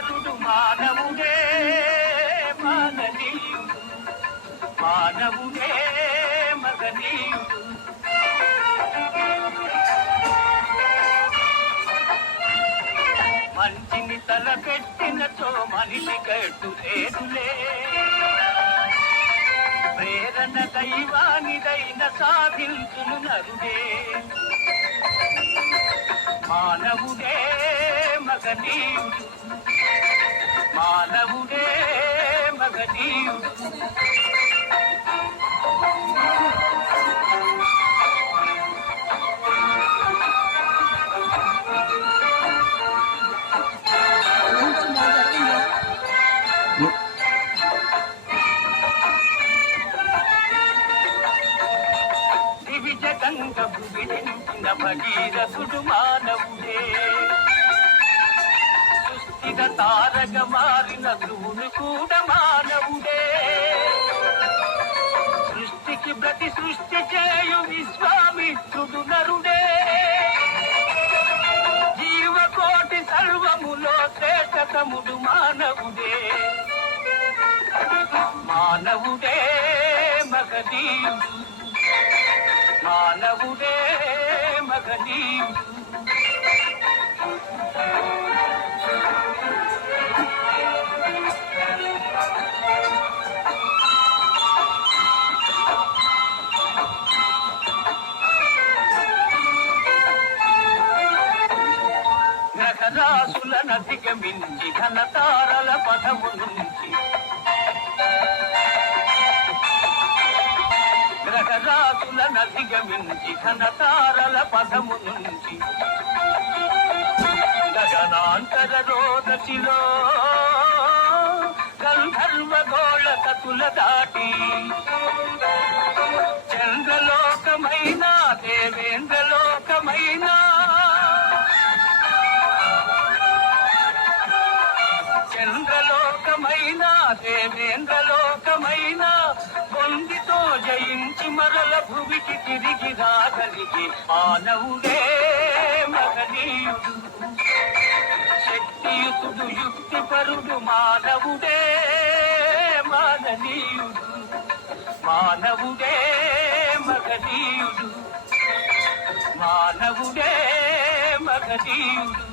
యుక్తిపరుడు మానవుడే మాననీయుడు. మానవుడే మగనీయుడు మంచిని తలపెట్టినచో మనిషి కట్టు లేదులే. ప్రేరణ దైవానిదైన సాధించును నరుడే. మానవుడే మగనీయుడు మానవుడే మగనీయుడు దివిజ భువించిన భగీరథుడు మానవుడే సుస్థిర తారగ మారిన ధ్రువుడు కూడా మానవుడే. సృష్టికి ప్రతి సృష్టి చేయు విశ్వామిత్రుడు నరుడే. జీవకోటి సర్వములో శ్రేష్టతముడు మానవుడే. మానవుడే మగధీయుడు. మానవుడే మగనీయుడు గ్రహరాశులను అధిగమించి ఘనతారల పదము నుంచి. గ్రహరాశులను అధిగమించి ఘనతారల పదము నుంచి. గగనాంతర రోదశిలో గంధర్వ గోళ కతుల దాటి. దేవేంద్రలోకమైన పొందితో జయించి మరల భువికి తిరిగి రాగలిగి మానవుడే మగనీయుడు శక్తియుతుడు యుక్తిపరుడు మానవుడే మాననీయుడు. మానవుడే మగనీయుడు మానవుడే మగనీయుడు